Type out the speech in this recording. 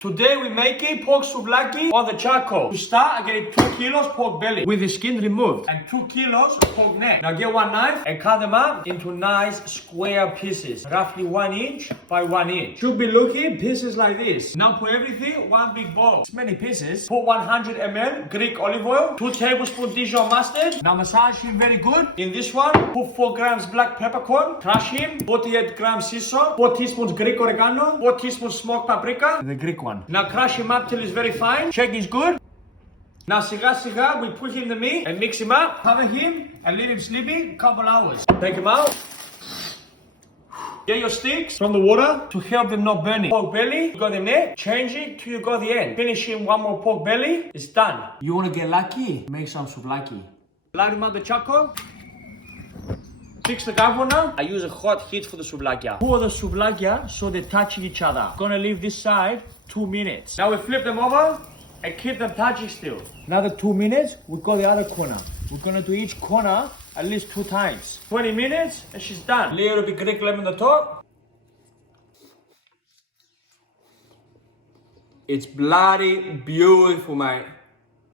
Today we're making pork souvlaki on the charcoal. To start, I get 2 kilos pork belly with the skin removed and 2 kilos pork neck. Now get one knife and cut them up into nice square pieces, roughly 1 inch by 1 inch. Should be looking pieces like this. Now put everything one big bowl. It's many pieces. Put 100 ml Greek olive oil, 2 tablespoons Dijon mustard. Now massage him very good. In this one, put 4 grams black peppercorn. Crush him. 48 grams sea salt. 4 teaspoons Greek oregano. 4 teaspoons smoked paprika. The Greek one. Now crush him up till he's very fine. Check he's good. Now siga we put him in the meat and mix him up. Cover him and leave him sleeping a couple hours. Take him out. Get your sticks from the water to help them not burning. Pork belly, you got the neck, change it till you got the end. Finish him one more pork belly, it's done. You wanna get lucky? Make some souvlaki. Light him up the charcoal. Fix the carbona. I use a hot heat for the souvlakia. Pour the souvlakia so they touch each other. Gonna leave this side 2 minutes. Now we flip them over and keep them touching still. Another 2 minutes, we go the other corner. We're gonna do each corner at least 2 times. 20 minutes and she's done. Little bit Greek lemon on the top. It's bloody beautiful, mate.